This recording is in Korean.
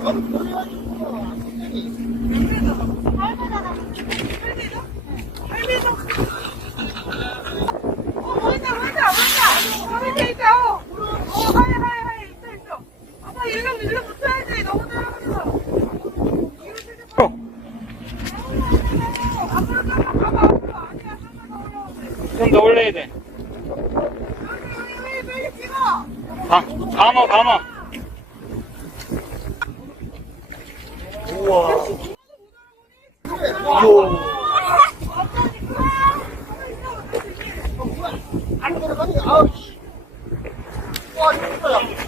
좀 더 올려야 돼. 감어, 감어. 우와. 안 들어가니, 아우, 씨. 와, 진짜야.